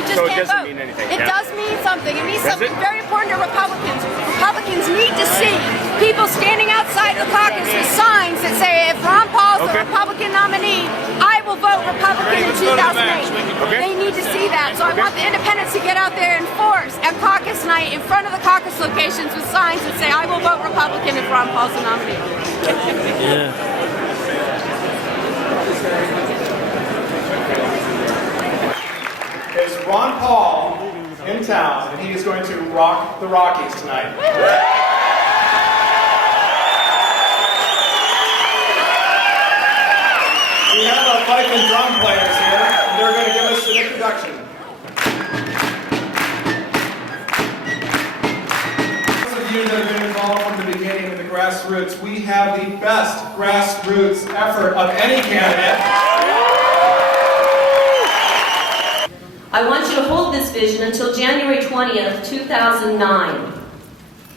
They just So it can't doesn't vote. mean anything, It yeah? does mean something. It means Does something it? very important to Republicans. Republicans need to see people standing outside the caucus with signs that say, if Ron Paul's the Okay. Republican nominee, I will vote Republican in 2008. Okay. They need to see that. So I want the independents to get out there in force at caucus night in front of the caucus locations with signs that say, I will vote Republican if Ron Paul's the nominee. Is Ron Paul in town, and he is going to rock the Rockies tonight. We have our pipe and drum players here, and they're going to give us an introduction. Those of you that have been involved from the beginning in the grassroots, we have the best grassroots effort of any candidate. I want you to hold this vision until January 20th, 2009.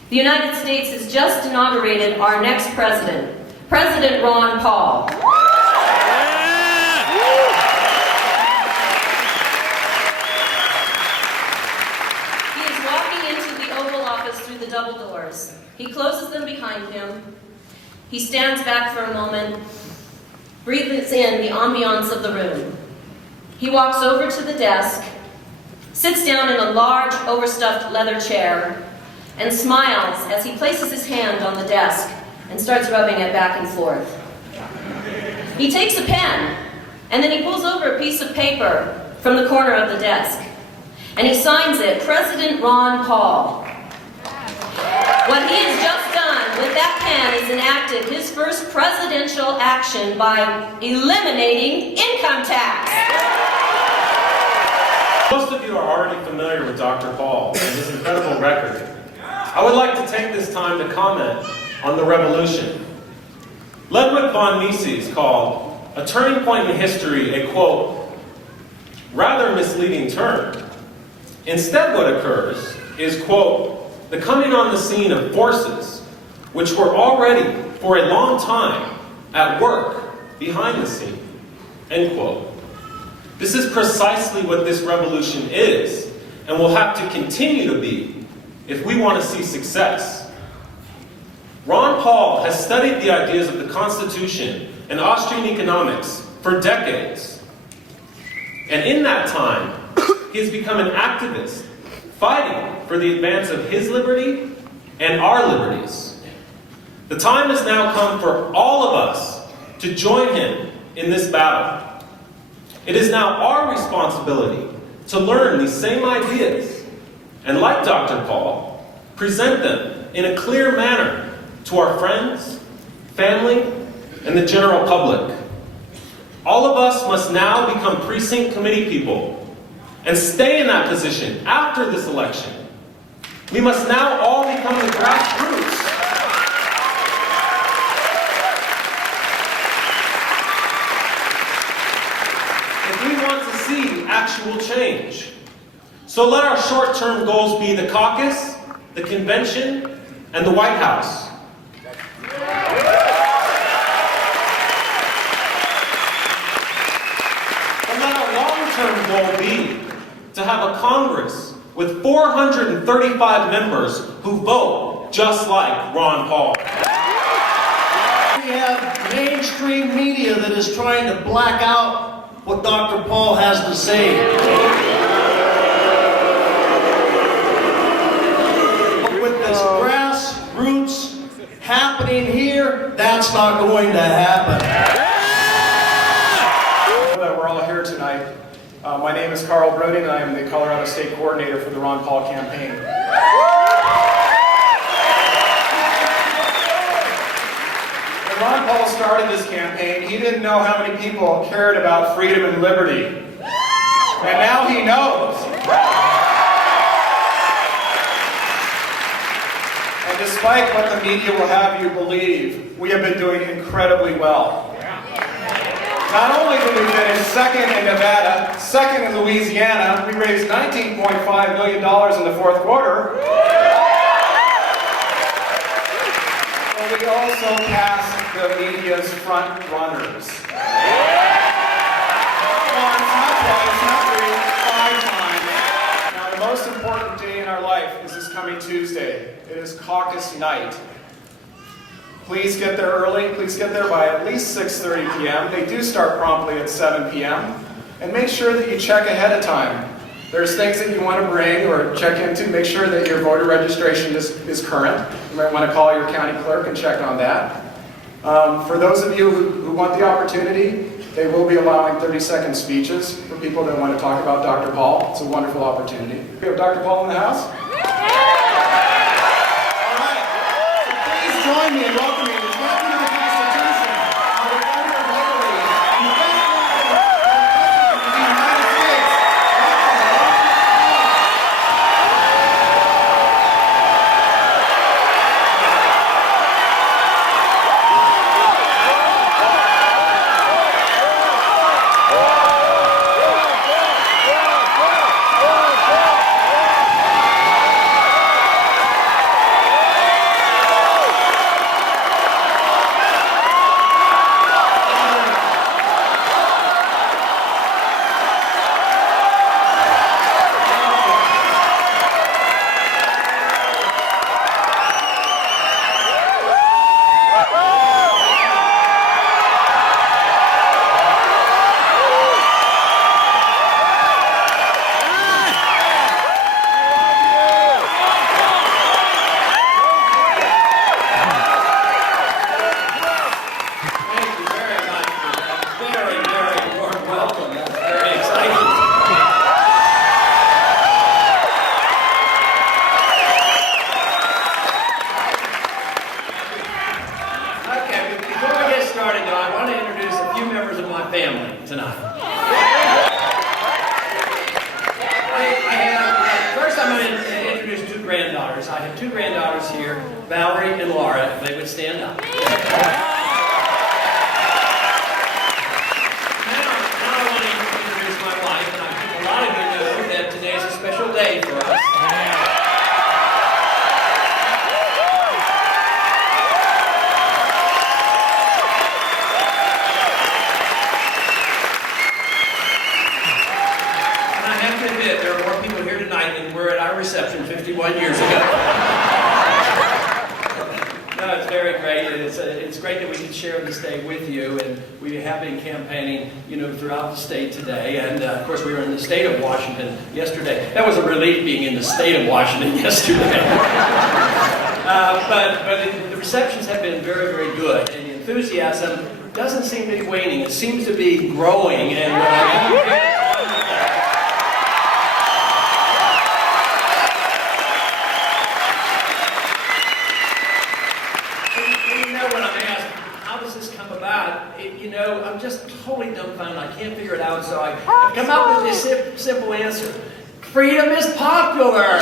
The United States has just inaugurated our next president, President Ron Paul. He is walking into the Oval Office through the double doors. He closes them behind him. He stands back for a moment, breathes in the ambiance of the room. He walks over to the desk, sits down in a large, overstuffed leather chair, and smiles as he places his hand on the desk and starts rubbing it back and forth. He takes a pen, and then he pulls over a piece of paper from the corner of the desk, and he signs it, President Ron Paul. What he has just done with that pen is enacted his first presidential action by eliminating income tax. Most of you are already familiar with Dr. Paul and his incredible record. I would like to take this time to comment on the revolution. Ludwig von Mises called a turning point in history a, quote, rather misleading term. Instead, what occurs is, quote, the coming on the scene of forces which were already for a long time at work behind the scene, end quote. This is precisely what this revolution is, and will have to continue to be if we want to see success. Ron Paul has studied the ideas of the Constitution and Austrian economics for decades. And in that time, he has become an activist, fighting for the advance of his liberty and our liberties. The time has now come for all of us to join him in this battle. It is now our responsibility to learn these same ideas and, like Dr. Paul, present them in a clear manner to our friends, family, and the general public. All of us must now become precinct committee people and stay in that position after this election. We must now all become the grassroots. If we want to see actual change. So let our short-term goals be the caucus, the convention, and the White House. And let our long-term goal be to have a Congress with 435 members who vote just like Ron Paul. We have mainstream media that is trying to black out what Dr. Paul has to say. But with this grassroots happening here, that's not going to happen. That we're all here tonight. My name is Carl Brody, and I am the Colorado State Coordinator for the Ron Paul campaign. When Ron Paul started this campaign, he didn't know how many people cared about freedom and liberty. And now he knows. And despite what the media will have you believe, we have been doing incredibly well. Not only did we finish second in Nevada, second in Louisiana, we raised $19.5 million in the fourth quarter. But we also passed the media's front runners. Not once, not twice, not three, 5 times. Tuesday. It is caucus night. Please get there early. Please get there by at least 6:30 p.m. They do start promptly at 7 p.m. And make sure that you check ahead of time. There's things that you want to bring or check into. Make sure that your voter registration is current. You might want to call your county clerk and check on that. For those of you who want the opportunity, they will be allowing 30-second speeches for people that want to talk about Dr. Paul. It's a wonderful opportunity. We have Dr. Paul in the house? All right. So please join me in welcoming the Captain of the Constitution, our defender of liberty, and the best President of the United States. I have two granddaughters here, Valerie and Laura, if they would stand up. Now I want to introduce my wife, and I think a lot of you know that today is a special day for us. And I have to admit, there are more people here tonight than were at our reception 51 years ago. No, it's very great. It's great that we can share this day with you, and we have been campaigning, throughout the state today, and of course we were in the state of Washington yesterday. That was a relief being in the state of Washington yesterday. But the receptions have been very, very good, and the enthusiasm doesn't seem to be waning. It seems to be growing, and I'm just totally dumbfounded. I can't figure it out, so I've come up with this simple answer. Freedom is popular!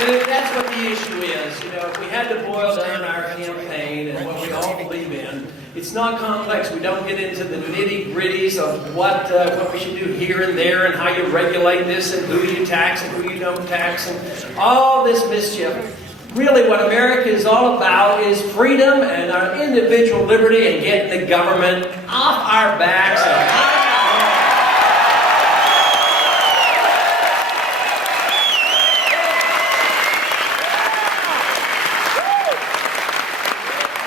And that's what the issue is. If we had to boil down our campaign and what we all believe in, it's not complex. We don't get into the nitty-gritties of what we should do here and there and how you regulate this and who you tax and who you don't tax and all this mischief. Really, what America is all about is freedom and our individual liberty and getting the government off our backs.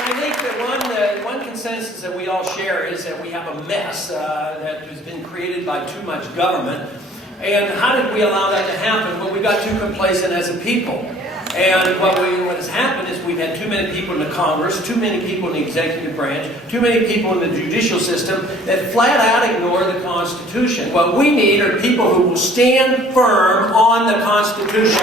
I think that one consensus that we all share is that we have a mess that has been created by too much government. And how did we allow that to happen? Well, we got too complacent as a people. And what has happened is we've had too many people in the Congress, too many people in the executive branch, too many people in the judicial system that flat out ignore the Constitution. What we need are people who will stand firm on the Constitution.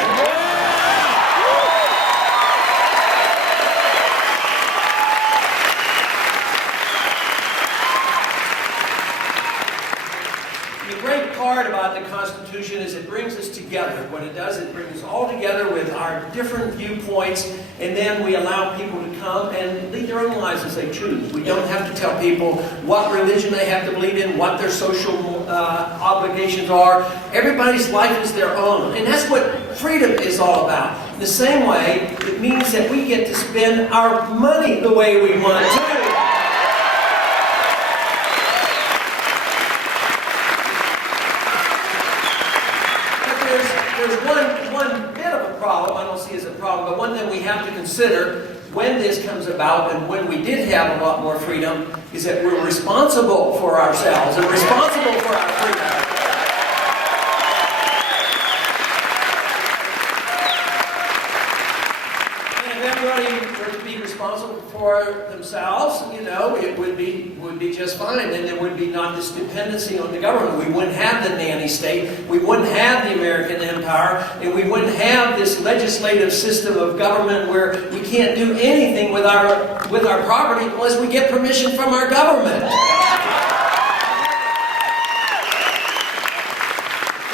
The great part about the Constitution is it brings us together. What it does, it brings us all together with our different viewpoints, and then we allow people to come and lead their own lives as they choose. We don't have to tell people what religion they have to believe in, what their social obligations are. Everybody's life is their own, and that's what freedom is all about. In the same way, it means that we get to spend our money the way we want to. consider when this comes about and when we did have a lot more freedom is that we're responsible for ourselves and responsible for our freedom. And if everybody were to be responsible for themselves, you know, it would be just fine. And there would be not this dependency on the government. We wouldn't have the nanny state. We wouldn't have the American empire. And we wouldn't have this legislative system of government where we can't do anything with our property unless we get permission from our government.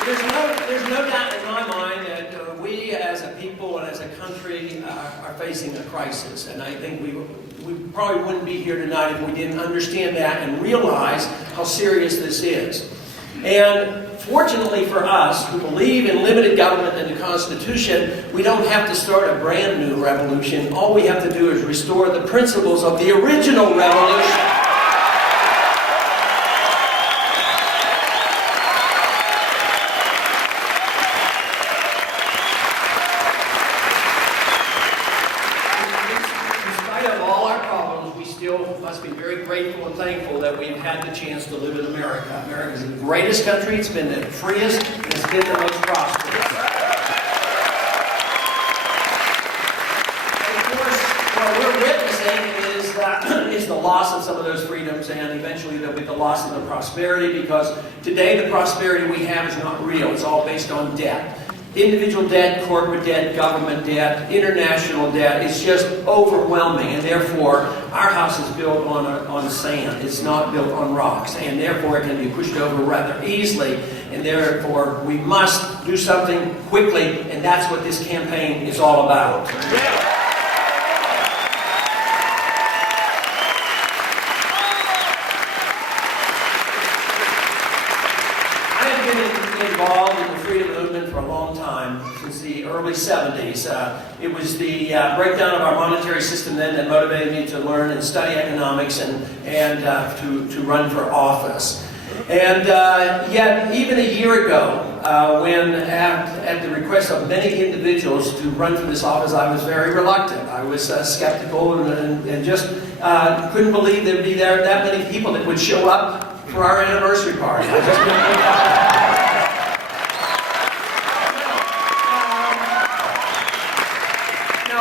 There's no doubt in my mind that we as a people and as a country are facing a crisis. And I think we probably wouldn't be here tonight if we didn't understand that and realize how serious this is. And fortunately for us, who believe in limited government and the Constitution, we don't have to start a brand new revolution. All we have to do is restore the principles of the original revolution. Must be very grateful and thankful that we've had the chance to live in America. America is the greatest country, it's been the freest, and it's been the most prosperous. And of course, what we're witnessing is the loss of some of those freedoms, and eventually there'll be the loss of the prosperity, because today the prosperity we have is not real. It's all based on debt. Individual debt, corporate debt, government debt, international debt is just overwhelming, and therefore our house is built on sand. It's not built on rocks, and therefore it can be pushed over rather easily, and therefore we must do something quickly, and that's what this campaign is all about. Involved in the freedom movement for a long time, since the early 70s. It was the breakdown of our monetary system then that motivated me to learn and study economics and to run for office. And yet, even a year ago, when at the request of many individuals to run for this office, I was very reluctant. I was skeptical and just couldn't believe there'd be that many people that would show up for our anniversary party. I just couldn't believe that.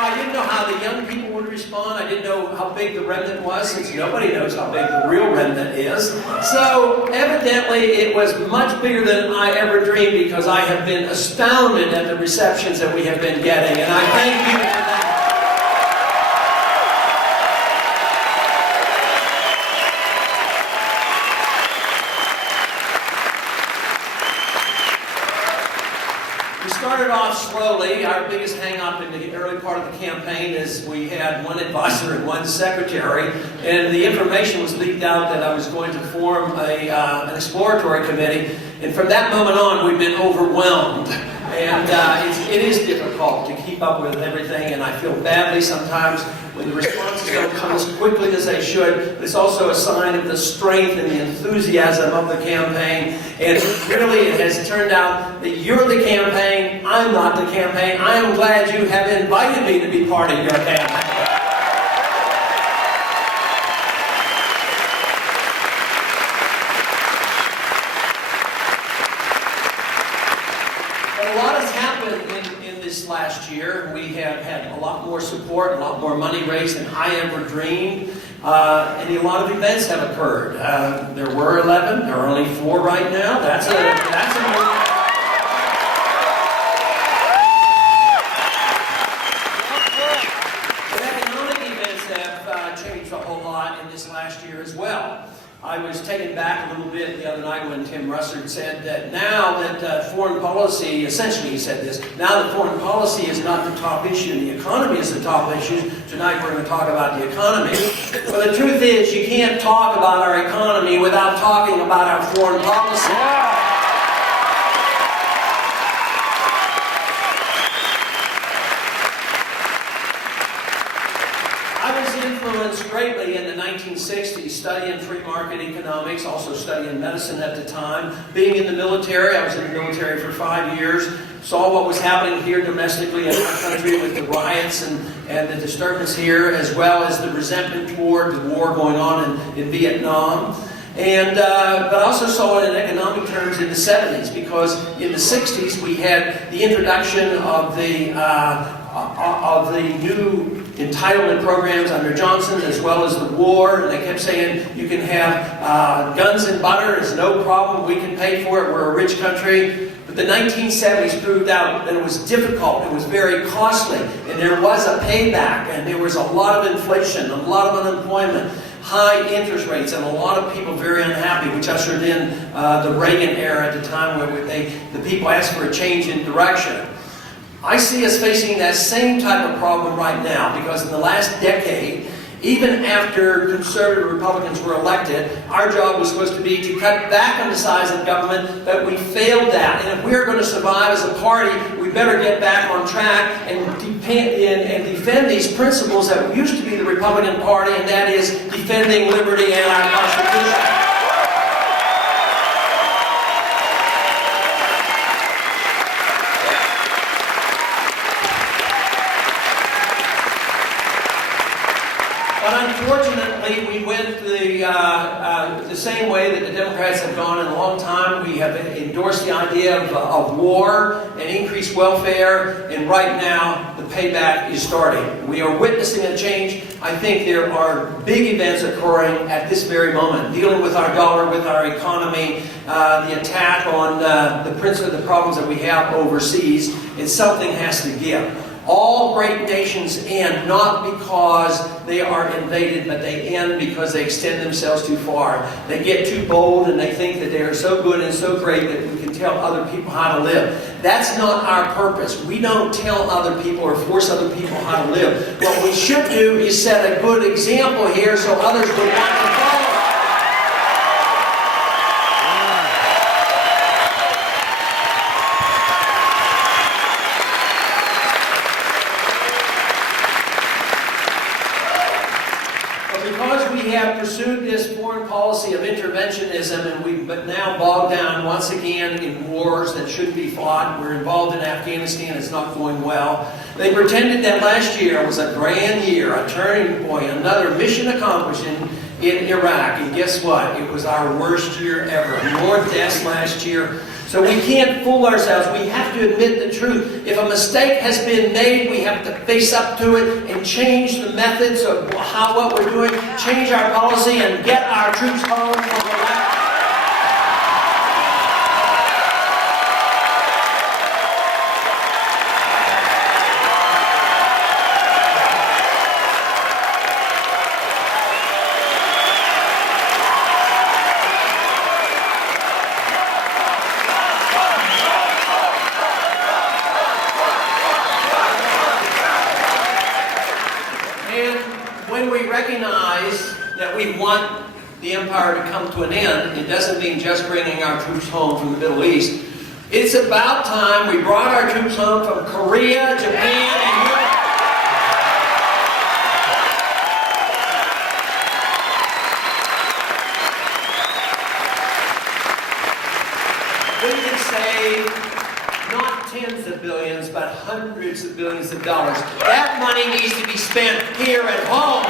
I didn't know how the young people would respond. I didn't know how big the remnant was, since nobody knows how big the real remnant is. So evidently it was much bigger than I ever dreamed, because I have been astounded at the receptions that we have been getting, and I thank you for that. Started off slowly. Our biggest hang-up in the early part of the campaign is we had one advisor and one secretary, and the information was leaked out that I was going to form an exploratory committee, and from that moment on we've been overwhelmed. And it is difficult to keep up with everything, and I feel badly sometimes when the responses don't come as quickly as they should. But it's also a sign of the strength and the enthusiasm of the campaign. And really, it has turned out that you're the campaign, I'm not the campaign. I am glad you have invited me to be part of your campaign. A lot has happened in this last year. We have had a lot more support, a lot more money raised than I ever dreamed. And a lot of events have occurred. There were 11, there are only 4 right now. That's a economic events have changed a whole lot in this last year as well. I was taken back a little bit the other night when Tim Russert said that now that foreign policy, essentially he said this, now that foreign policy is not the top issue and the economy is the top issue. Tonight we're going to talk about the economy. But the truth is, you can't talk about our economy without talking about our foreign policy. Influenced greatly in the 1960s, studying free market economics, also studying medicine at the time. Being in the military, I was in the military for 5 years, saw what was happening here domestically in our country with the riots and the disturbance here, as well as the resentment toward the war going on in Vietnam. And, but I also saw it in economic terms in the 70s, because in the 60s we had the introduction of the new entitlement programs under Johnson, as well as the war, and they kept saying you can have guns and butter, it's no problem, we can pay for it, we're a rich country. But the 1970s proved out that it was difficult, it was very costly, and there was a payback, and there was a lot of inflation, a lot of unemployment, high interest rates, and a lot of people very unhappy, which ushered in the Reagan era at the time where the people asked for a change in direction. I see us facing that same type of problem right now, because in the last decade, even after conservative Republicans were elected, our job was supposed to be to cut back on the size of government, but we failed that. And if we're going to survive as a party, we better get back on track and defend these principles that used to be the Republican Party, and that is defending liberty and our Constitution. Unfortunately, we went the same way that the Democrats have gone in a long time. We have endorsed the idea of war and increased welfare, and right now the payback is starting. We are witnessing a change. I think there are big events occurring at this very moment, dealing with our dollar, with our economy, the attack on the problems that we have overseas, and something has to give. All great nations end not because they are invaded, but they end because they extend themselves too far. They get too bold and they think that they are so good and so great that we can tell other people how to live. That's not our purpose. We don't tell other people or force other people how to live. What we should do is set a good example here so others would want to follow. We have pursued this foreign policy of interventionism, and we've been now bogged down once again in wars that shouldn't be fought. We're involved in Afghanistan, it's not going well. They pretended that last year was a grand year, a turning point, another mission accomplished in Iraq. And guess what? It was our worst year ever. More deaths last year. So we can't fool ourselves. We have to admit the truth. If a mistake has been made, we have to face up to it and change the methods of what we're doing, change our policy, and get our troops home from Iraq. When we recognize that we want the empire to come to an end, it doesn't mean just bringing our troops home from the Middle East. It's about time we brought our troops home from Korea, Japan, and Europe. We can save not tens of billions, but hundreds of billions of dollars. That money needs to be spent here at home.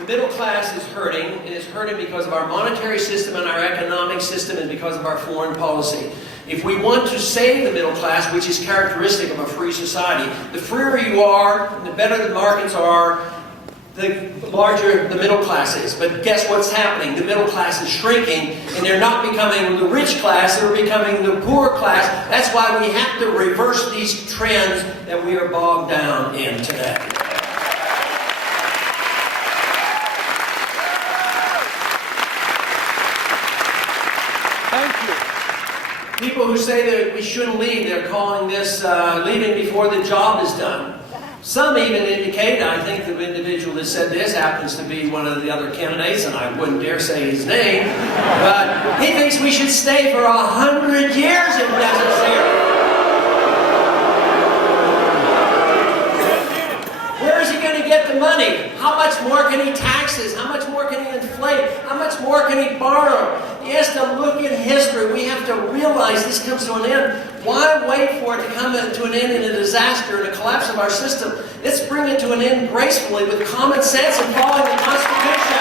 The middle class is hurting, and it's hurting because of our monetary system and our economic system and because of our foreign policy. If we want to save the middle class, which is characteristic of a free society, the freer you are, the better the markets are, the larger the middle class is. But guess what's happening? The middle class is shrinking, and they're not becoming the rich class, they're becoming the poor class. That's why we have to reverse these trends that we are bogged down in today. Thank you. People who say that we shouldn't leave, they're calling this leaving before the job is done. Some even indicate, I think the individual that said this happens to be one of the other candidates, and I wouldn't dare say his name, but he thinks we should stay for 100 years if necessary. Where is he going to get the money? How much more can he tax us? How much more can he inflate? How much more can he borrow? He has to look at history. We have to realize this comes to an end. Why wait for it to come to an end in a disaster and a collapse of our system? Let's bring it to an end gracefully with common sense and following the Constitution.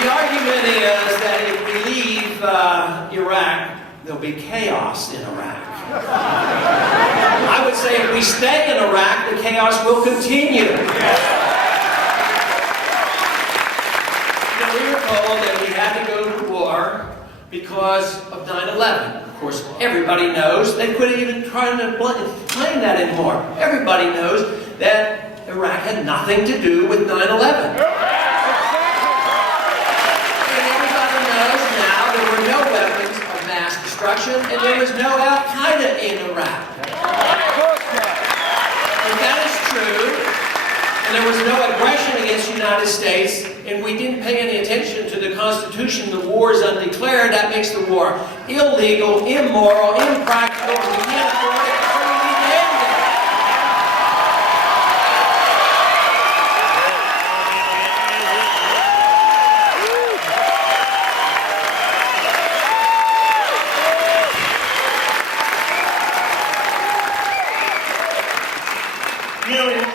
The argument is that if we leave Iraq, there'll be chaos in Iraq. I would say if we stay in Iraq, the chaos will continue. We were told that we had to go to war because of 9/11. Of course, everybody knows. They couldn't even try to claim that anymore. Everybody knows that Iraq had nothing to do with 9/11. And there was no Al-Qaeda in Iraq. If that is true, and there was no aggression against the United States, and we didn't pay any attention to the Constitution, the war is undeclared, that makes the war illegal, immoral, impractical, and we can't afford it, so we need to end it.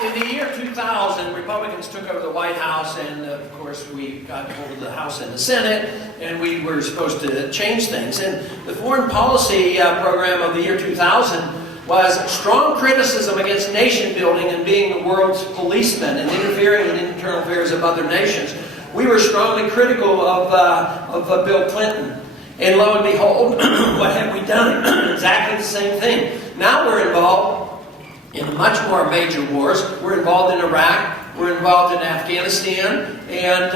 In the year 2000, Republicans took over the White House, and of course we got hold of the House and the Senate, and we were supposed to change things. And the foreign policy program of the year 2000 was strong criticism against nation building and being the world's policeman and interfering in internal affairs of other nations. We were strongly critical of Bill Clinton. And lo and behold, what have we done? Exactly the same thing. Now we're involved in much more major wars. We're involved in Iraq, we're involved in Afghanistan, and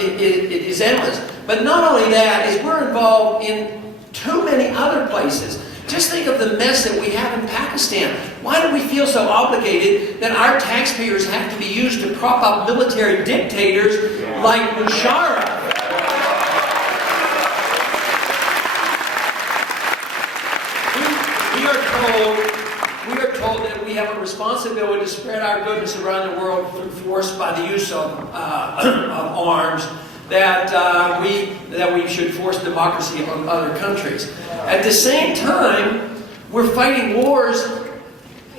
it is endless. But not only that, is we're involved in too many other places. Just think of the mess that we have in Pakistan. Why do we feel so obligated that our taxpayers have to be used to prop up military dictators like Musharraf? We are told that we have a responsibility to spread our goodness around the world through force by the use of arms, that we should force democracy among other countries. At the same time, we're fighting wars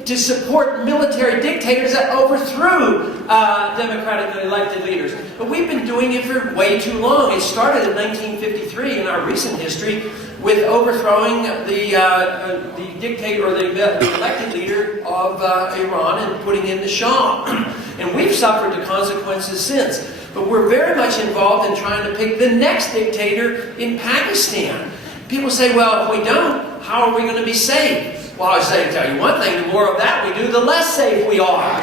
to support military dictators that overthrew democratically elected leaders. But we've been doing it for way too long. It started in 1953 in our recent history with overthrowing the dictator or the elected leader of Iran and putting in the Shah. And we've suffered the consequences since. But we're very much involved in trying to pick the next dictator in Pakistan. People say, well, if we don't, how are we going to be safe? Well, I say, tell you one thing, the more of that we do, the less safe we are.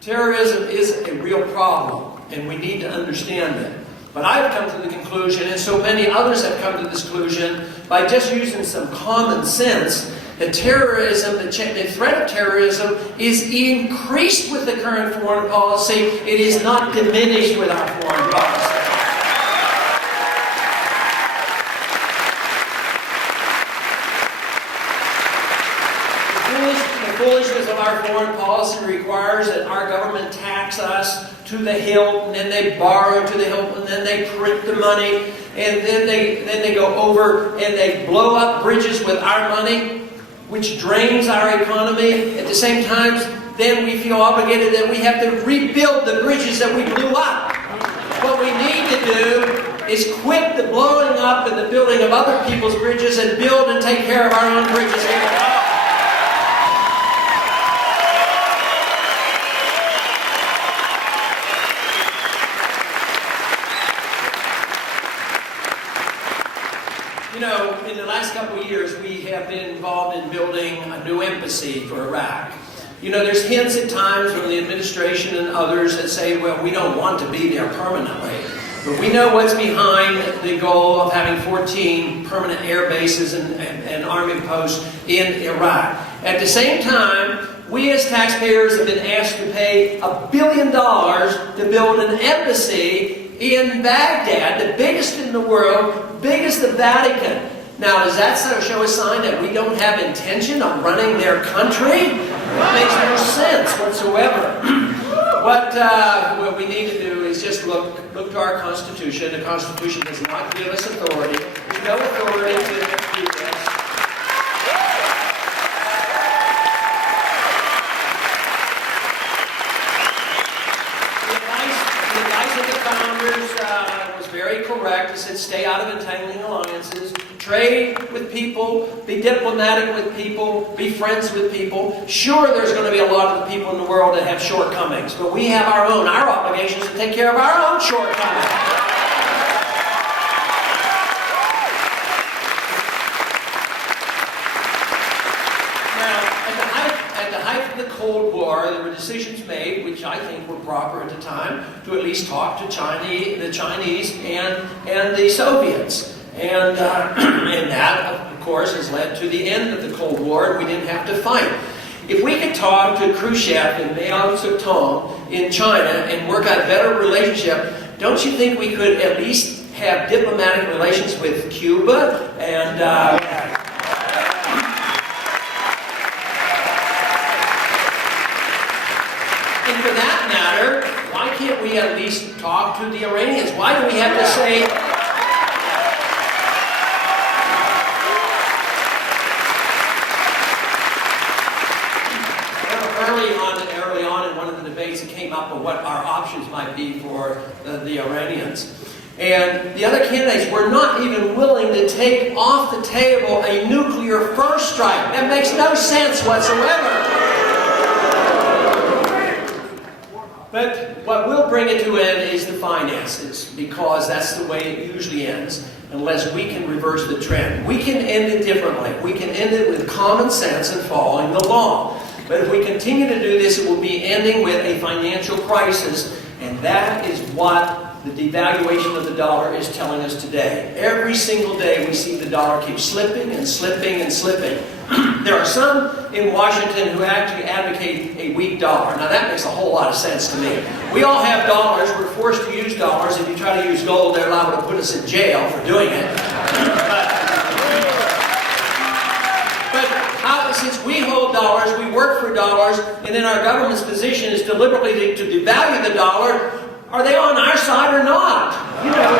Terrorism is a real problem, and we need to understand it. But I've come to the conclusion, and so many others have come to this conclusion, by just using some common sense, that terrorism, the threat of terrorism is increased with the current foreign policy. It is not diminished with our foreign policy. The foolishness of our foreign policy requires that our government tax us to the hilt, and then they borrow to the hilt, and then they print the money, and then they go over and they blow up bridges with our money, which drains our economy. At the same time, then we feel obligated that we have to rebuild the bridges that we blew up. What we need to do is quit the blowing up and the building of other people's bridges and build and take care of our own bridges here. You know, in the last couple of years, we have been involved in building a new embassy for Iraq. You know, there's hints at times from the administration and others that say, well, we don't want to be there permanently. But we know what's behind the goal of having 14 permanent air bases and army posts in Iraq. At the same time, We as taxpayers have been asked to pay $1 billion to build an embassy in Baghdad, the biggest in the world, biggest the Vatican. Now, does that show a sign that we don't have intention of running their country? It makes no sense whatsoever. What we need to do is just look to our Constitution. The Constitution does not give us authority. There's no authority to do this. The advice of the founders was very correct. It said stay out of entangling alliances, trade with people, be diplomatic with people, be friends with people. Sure, there's going to be a lot of the people in the world that have shortcomings, but we have our own. Our obligation is to take care of our own shortcomings. The Cold War, there were decisions made, which I think were proper at the time, to at least talk to the Chinese and the Soviets. And that, of course, has led to the end of the Cold War, and we didn't have to fight. If we could talk to Khrushchev and Mao Zedong in China and work out a better relationship, don't you think we could at least have diplomatic relations with Cuba and... And for that matter, why can't we at least talk to the Iranians? Why do we have to say... Early on in one of the debates, it came up with what our options might be for the Iranians. And the other candidates were not even willing to take off the table a nuclear first strike. That makes no sense whatsoever. But what will bring it to an end is the finances, because that's the way it usually ends, unless we can reverse the trend. We can end it differently. We can end it with common sense and following the law. But if we continue to do this, it will be ending with a financial crisis, and that is what the devaluation of the dollar is telling us today. Every single day we see the dollar keep slipping and slipping and slipping. There are some in Washington who actually advocate a weak dollar. Now that makes a whole lot of sense to me. We all have dollars. We're forced to use dollars. If you try to use gold, they're liable to put us in jail for doing it. But since we hold dollars, we work for dollars, and then our government's position is deliberately to devalue the dollar, are they on our side or not? You know.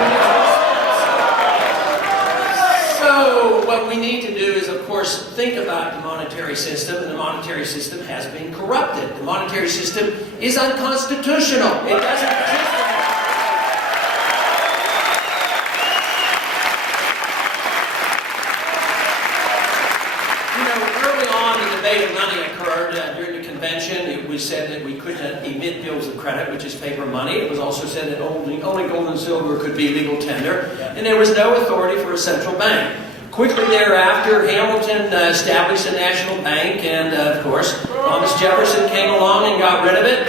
So what we need to do is, of course, think about the monetary system, and the monetary system has been corrupted. The monetary system is unconstitutional. It doesn't exist. You know, early on the debate of money occurred during the convention. It was said that we couldn't emit bills of credit, which is paper money. It was also said that only gold and silver could be legal tender, and there was no authority for a central bank. Quickly thereafter, Hamilton established a national bank, and of course, Thomas Jefferson came along and got rid of it.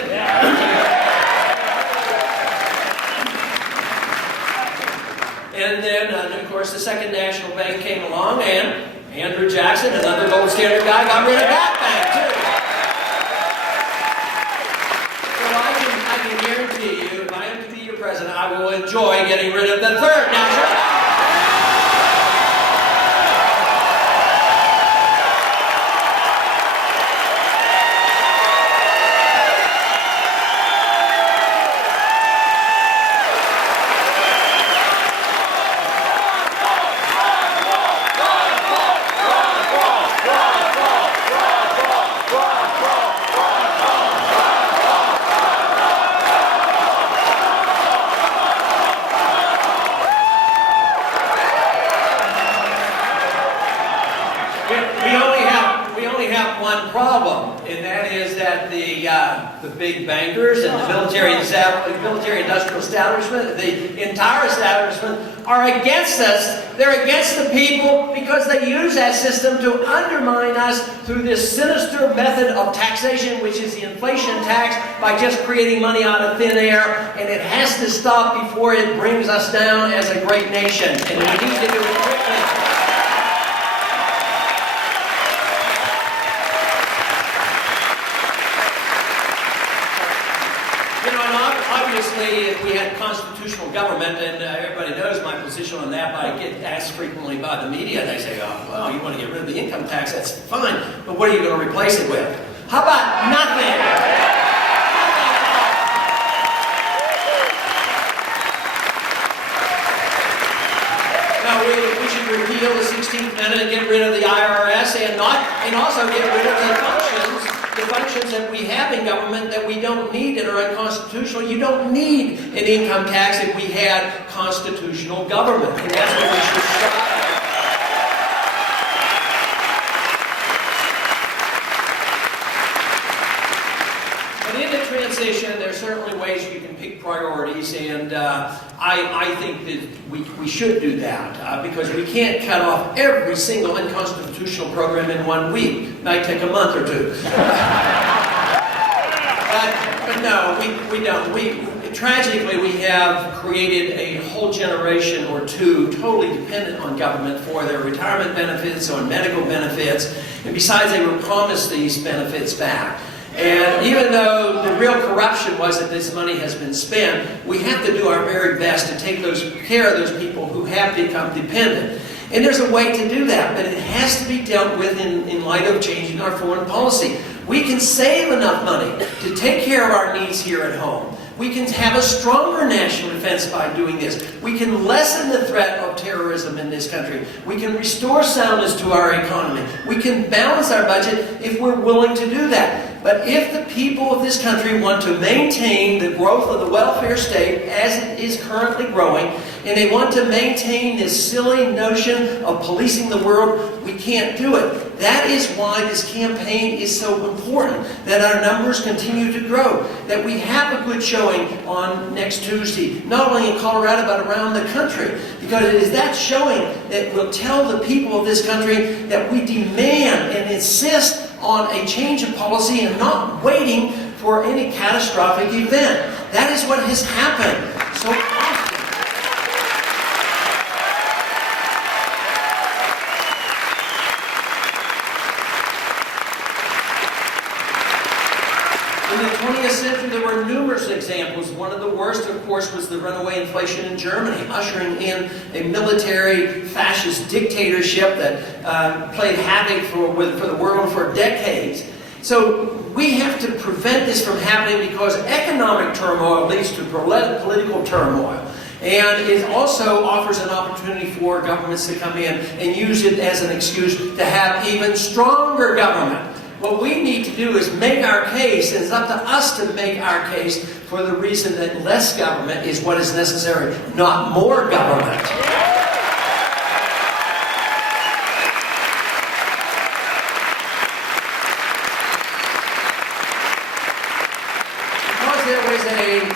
And then, of course, the Second National Bank came along, and Andrew Jackson, another gold standard guy, got rid of that bank, too. So I can guarantee you, if I am to be your president, I will enjoy getting rid of the Third National Bank. One problem, and that is that the big bankers and the military-industrial establishment, the entire establishment, are against us. They're against the people because they use that system to undermine us through this sinister method of taxation, which is the inflation tax, by just creating money out of thin air, and it has to stop before it brings us down as a great nation, and we need to do it quickly. government, and everybody knows my position on that, but I get asked frequently by the media. They say, oh, well, you want to get rid of the income tax, that's fine, but what are you going to replace it with? How about nothing? We should repeal the 16th Amendment and get rid of the IRS and also get rid of the functions that we have in government that we don't need and are unconstitutional. You don't need an income tax if we had constitutional government, and that's what we should strive. But in the transition, there's certainly ways you can pick priorities, and I think that we should do that because we can't cut off every single unconstitutional program in 1 week. It might take a month or two. but no, we don't. Tragically, we have created a whole generation or two totally dependent on government for their retirement benefits, on medical benefits, and besides, they were promised these benefits back. And even though the real corruption was that this money has been spent, we have to do our very best to take care of those people who have become dependent. And there's a way to do that, but it has to be dealt with in light of changing our foreign policy. We can save enough money to take care of our needs here at home. We can have a stronger national defense by doing this. We can lessen the threat of terrorism in this country. We can restore soundness to our economy. We can balance our budget if we're willing to do that. But if the people of this country want to maintain the growth of the welfare state as it is currently growing, and they want to maintain this silly notion of policing the world, we can't do it. That is why this campaign is so important, that our numbers continue to grow, that we have a good showing on next Tuesday, not only in Colorado but around the country, because it is that showing that will tell the people of this country that we demand and insist on a change of policy and not waiting for any catastrophic event. That is what has happened so often. In the 20th century, there were numerous examples. One of the worst, of course, was the runaway inflation in Germany, ushering in a military fascist dictatorship that played havoc for the world for decades. So we have to prevent this from happening because economic turmoil leads to political turmoil. And it also offers an opportunity for governments to come in and use it as an excuse to have even stronger government. What we need to do is make our case, and it's up to us to make our case for the reason that less government is what is necessary, not more government. Because there was a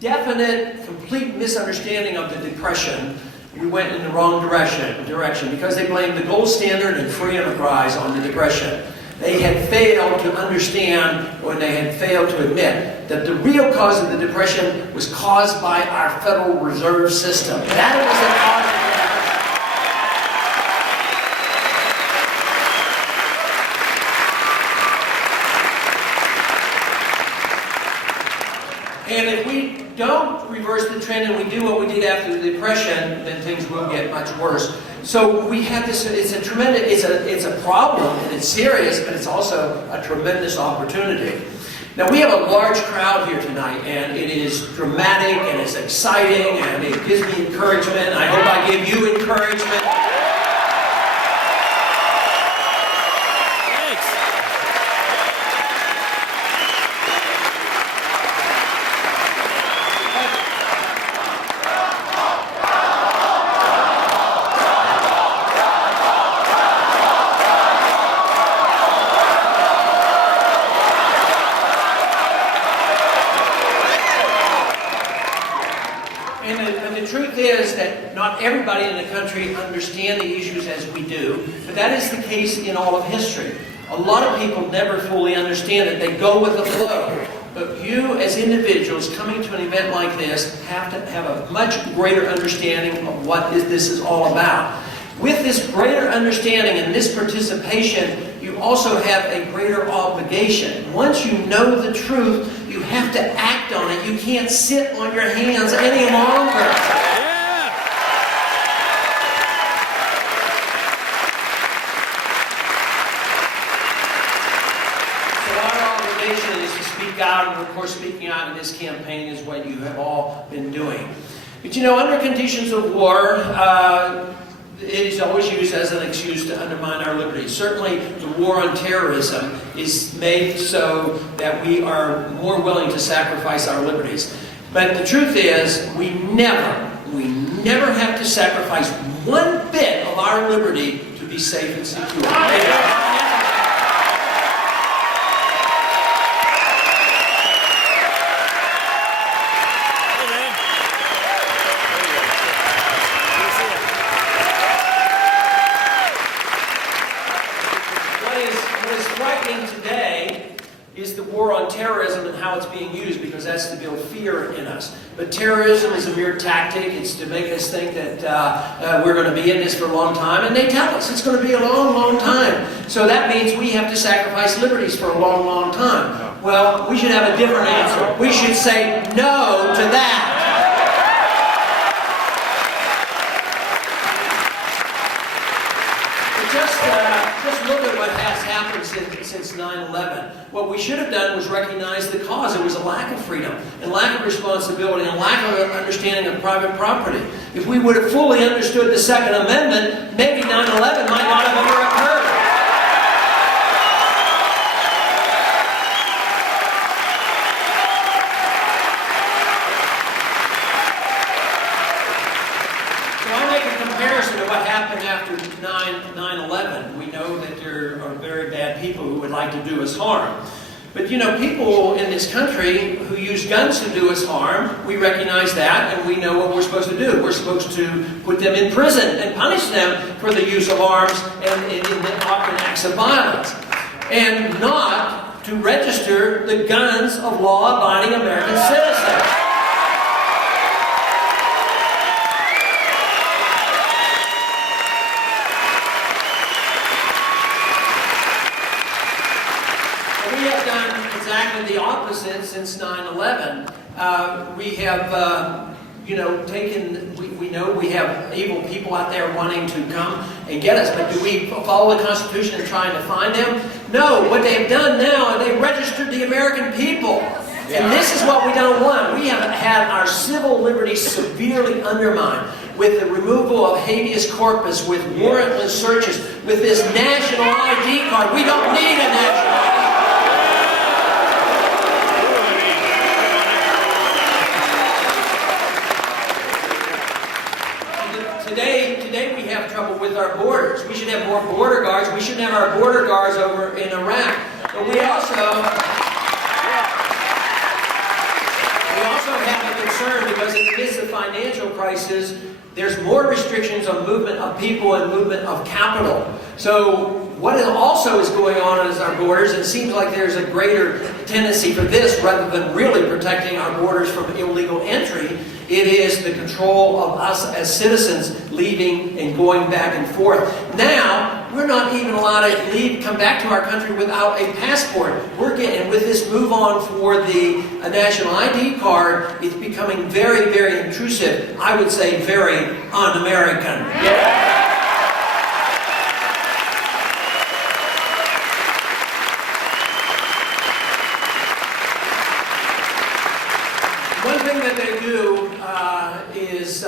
definite, complete misunderstanding of the Depression, we went in the wrong direction because they blamed the gold standard and free enterprise on the Depression. They had failed to understand, or they had failed to admit, that the real cause of the Depression was caused by our Federal Reserve System. That was the cause of the Depression. And if we don't reverse the trend and we do what we did after the Depression, then things will get much worse. So we have this, it's a problem and it's serious, but it's also a tremendous opportunity. Now we have a large crowd here tonight and it is dramatic and it's exciting and it gives me encouragement. I hope I give you encouragement. And the truth is that not everybody in the country understand the issues as we do, but that is the case in all of history. A lot of people never fully understand it. They go with the flow. But you as individuals coming to an event like this have to have a much greater understanding of what this is all about. With this greater understanding and this participation, you also have a greater obligation. Once you know the truth, you have to act on it. You can't sit on your hands any longer. Is to speak out, and of course speaking out in this campaign is what you have all been doing. But you know, under conditions of war, it is always used as an excuse to undermine our liberties. Certainly the war on terrorism is made so that we are more willing to sacrifice our liberties. But the truth is, we never have to sacrifice one bit of our liberty to be safe and secure. Is the war on terrorism and how it's being used, because that's to build fear in us. But terrorism is a mere tactic. It's to make us think that we're going to be in this for a long time, and they tell us it's going to be a long, long time. So that means we have to sacrifice liberties for a long, long time. Well, we should have a different answer. We should say no to that. Just look at what has happened since 9/11. What we should have done was recognize the cause. It was a lack of freedom, and lack of responsibility, and lack of understanding of private property. If we would have fully understood the Second Amendment, maybe 9/11 might not have ever occurred. To what happened after 9/11. We know that there are very bad people who would like to do us harm. But you know, people in this country who use guns to do us harm, we recognize that, and we know what we're supposed to do. We're supposed to put them in prison and punish them for the use of arms and in often acts of violence. And not to register the guns of law-abiding American citizens. We have done exactly the opposite since 9/11. We have, we know we have evil people out there wanting to come and get us, but do we follow the Constitution and trying to find them? No, what they've done now, they registered the American people. And this is what we don't want. We have had our civil liberties severely undermined with the removal of habeas corpus, with warrantless searches, with this national ID card. We don't need a national ID card. Today we have trouble with our borders. We should have more border guards. We shouldn't have our border guards over in Iraq. But we also have a concern because in the midst of financial crisis, there's more restrictions on movement of people and movement of capital. So what also is going on is our borders, and it seems like there's a greater tendency for this rather than really protecting our borders from illegal entry. It is the control of us as citizens leaving and going back and forth. Now, we're not even allowed to come back to our country without a passport. We're getting, with this move on for the national ID card, it's becoming very, very intrusive. I would say very un-American. Yeah. One thing that they do is,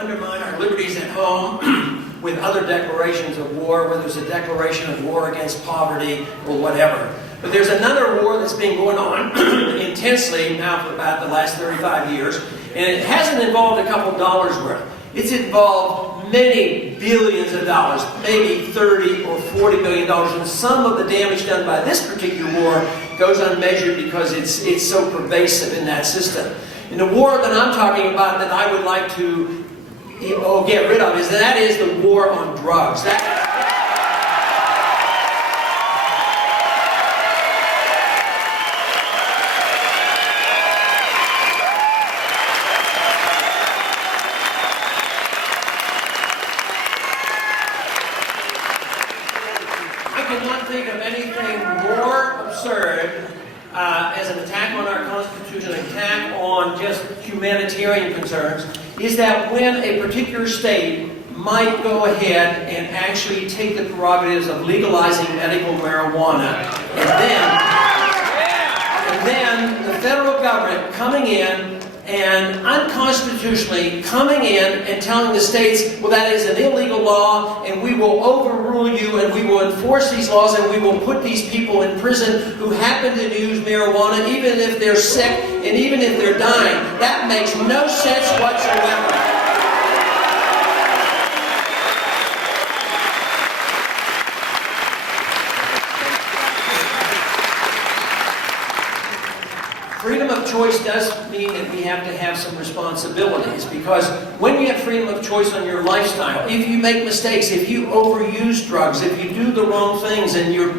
undermine our liberties at home with other declarations of war, whether it's a declaration of war against poverty or whatever. But there's another war that's been going on intensely now for about the last 35 years, and it hasn't involved a couple dollars worth. It's involved many billions of dollars, maybe 30 or 40 billion dollars, and some of the damage done by this particular war goes unmeasured because it's so pervasive in that system. And the war that I'm talking about that I would like to get rid of is the war on drugs. cannot think of anything more absurd as an attack on our Constitution, an attack on just humanitarian concerns, is that when a particular state might go ahead and actually take the prerogatives of legalizing medical marijuana, and then the federal government coming in and unconstitutionally coming in and telling the states, well, that is an illegal law, and we will overrule you, and we will enforce these laws, and we will put these people in prison who happen to use marijuana, even if they're sick and even if they're dying. That makes no sense whatsoever. Freedom of choice does mean that we have to have some responsibilities, because when you have freedom of choice on your lifestyle, if you make mistakes, if you overuse drugs, if you do the wrong things and you're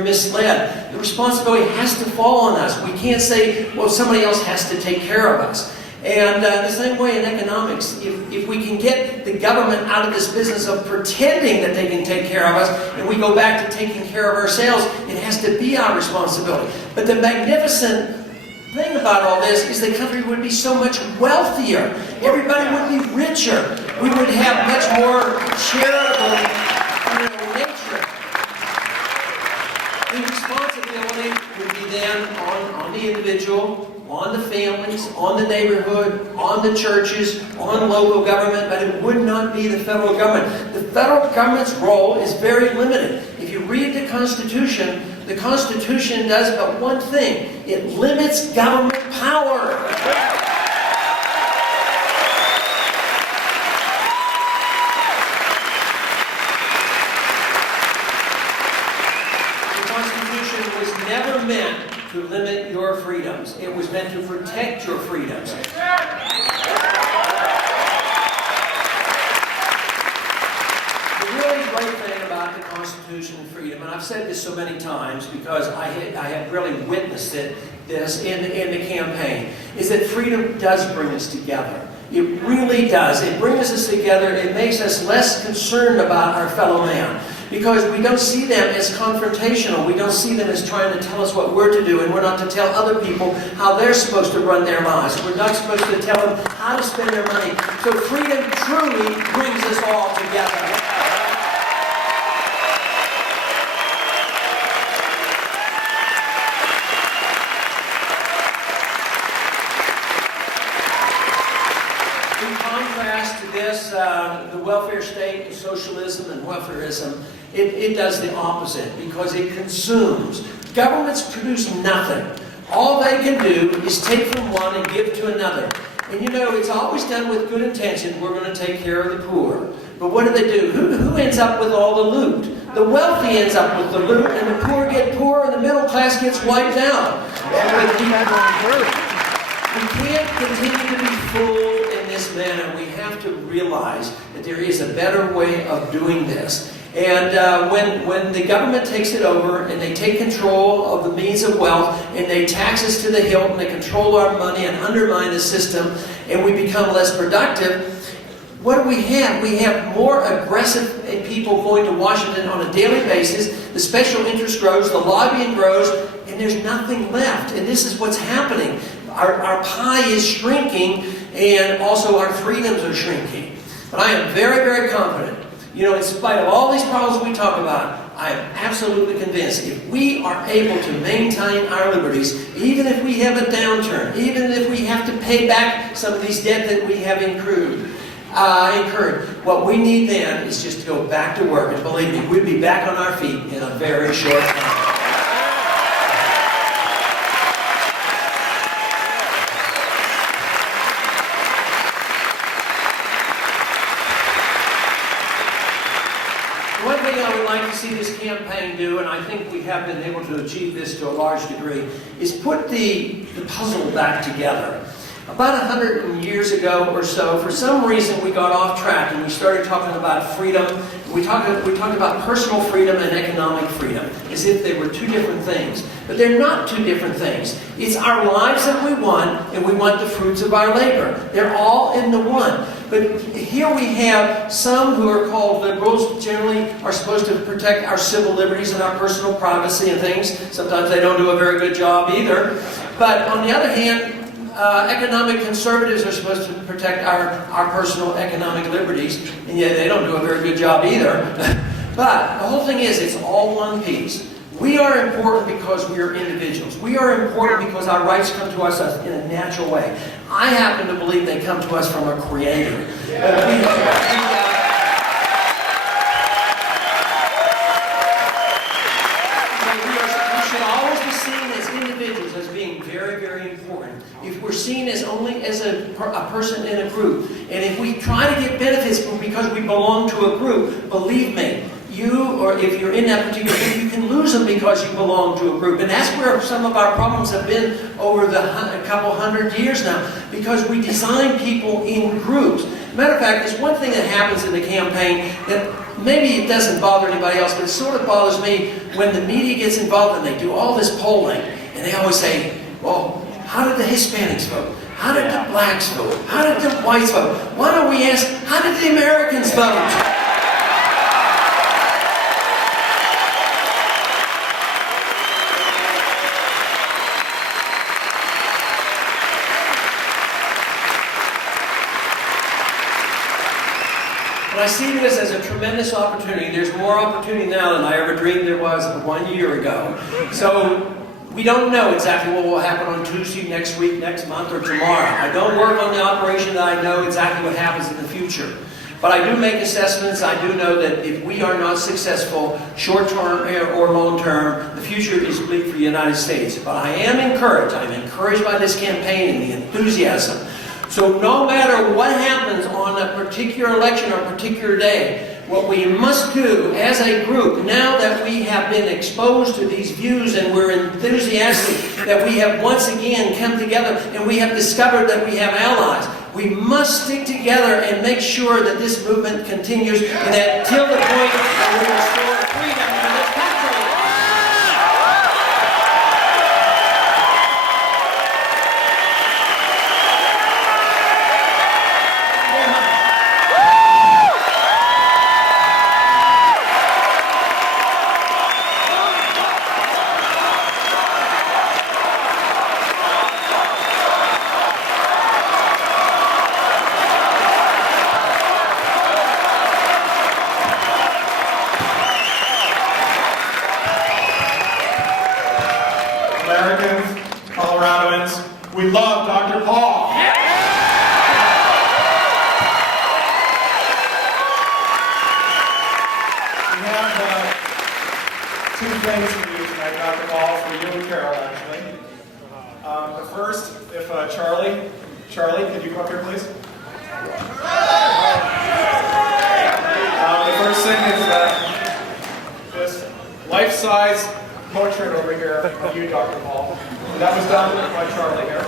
misled, the responsibility has to fall on us. We can't say, well, somebody else has to take care of us. And the same way in economics, if we can get the government out of this business of pretending that they can take care of us, and we go back to taking care of ourselves, it has to be our responsibility. But the magnificent thing about all this is the country would be so much wealthier. Everybody would be richer. We would have much more charitable nature. The responsibility would be then on the individual, on the families, on the neighborhood, on the churches, on local government, but it would not be the federal government. The federal government's role is very limited. If you read the Constitution does but one thing. It limits government power. The Constitution was never meant to limit your freedoms. It was meant to protect your freedoms. The really great thing about the Constitution and freedom, and I've said this so many times because I have really witnessed this in the campaign, is that freedom does bring us together. It really does. It brings us together. It makes us less concerned about our fellow man, because we don't see them as confrontational. We don't see them as trying to tell us what we're to do, and we're not to tell other people how they're supposed to run their lives. We're not supposed to tell them how to spend their money. So freedom truly brings us all together. The welfare state, the socialism and welfarism, it does the opposite, because it consumes. Governments produce nothing. All they can do is take from one and give to another. And you know, it's always done with good intention. We're going to take care of the poor. But what do? Who ends up with all the loot? The wealthy ends up with the loot, and the poor get poorer, and the middle class gets wiped out. We can't continue to be fooled in this manner. We have to realize that there is a better way of doing this. And when the government takes it over and they take control of the means of wealth and they tax us to the hilt and they control our money and undermine the system and we become less productive, what do we have? We have more aggressive people going to Washington on a daily basis. The special interest grows, the lobbying grows, and there's nothing left. And this is what's happening. Our pie is shrinking, and also our freedoms are shrinking. But I am very, very confident. You know, in spite of all these problems we talk about, I am absolutely convinced if we are able to maintain our liberties, even if we have a downturn, even if we have to pay back some of these debt that we have incurred, what we need then is just to go back to work. And believe me, we'll be back on our feet in a very short time. One thing I would like to see this campaign do, and I think we have been able to achieve this to a large degree, is put the puzzle back together. About 100 years ago or so, for some reason we got off track and we started talking about freedom. We talked about personal freedom and economic freedom as if they were two different things. But they're not two different things. It's our lives that we want, and we want the fruits of our labor. They're all in the one. But here we have some who are called liberals, generally are supposed to protect our civil liberties and our personal privacy and things. Sometimes they don't do a very good job either. But on the other hand, economic conservatives are supposed to protect our personal economic liberties, and yet they don't do a very good job either. But the whole thing is, it's all one piece. We are important because we are individuals. We are important because our rights come to us in a natural way. I happen to believe they come to us from a creator. We should always be seen as individuals as being very, very important. If we're seen as only as a person in a group, and if we try to get benefits because we belong to a group, believe me, or if you're in that particular group, you can lose them because you belong to a group. And that's where some of our problems have been over the couple hundred years now, because we design people in groups. Matter of fact, there's one thing that happens in the campaign that maybe it doesn't bother anybody else, but it sort of bothers me when the media gets involved and they do all this polling, and they always say, well, how did the Hispanics vote? How did the blacks vote? How did the whites vote? Why don't we ask, how did the Americans vote? I see this as a tremendous opportunity. There's more opportunity now than I ever dreamed there was 1 year ago. So we don't know exactly what will happen on Tuesday, next week, next month, or tomorrow. I don't work on the operation that I know exactly what happens in the future. But I do make assessments. I do know that if we are not successful, short-term or long-term, the future is bleak for the United States. But I am encouraged. I'm encouraged by this campaign and the enthusiasm. So no matter what happens on a particular election or a particular day, what we must do as a group, now that we have been exposed to these views and we're enthusiastic that we have once again come together and we have discovered that we have allies, we must stick together and make sure that this movement continues and that till the point that we restore freedom in this country. Americans, Coloradoans, we love Dr. Paul. We have two things for you tonight, Dr. Paul, for you and Carol, actually. The first, if Charlie, could you come up here, please? The first thing is this life-size portrait over here of you, Dr. Paul. And that was done by Charlie here.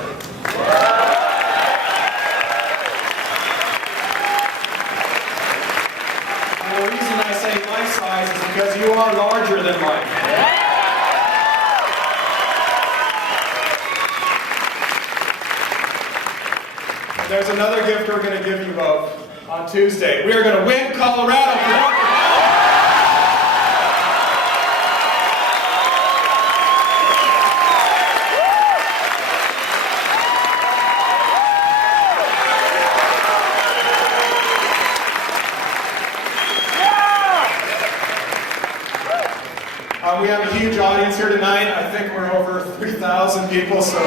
And the reason I say life-size is because you are larger than life. And there's another gift we're going to give you both on Tuesday. We are going to win Colorado for Dr. Paul. We have a huge audience here tonight. I think we're over 3,000 people, so